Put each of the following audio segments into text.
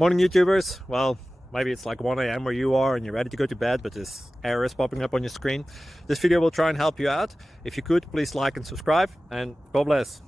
Morning, YouTubers. Well, maybe it's like 1 a.m. where you are and you're ready to go to bed, but this error is popping up on your screen. This video will try and help you out. If you could, please like and subscribe, and God bless.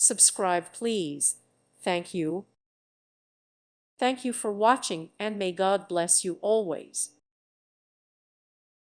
Subscribe, please. Thank you. Thank you for watching, and may God bless you always.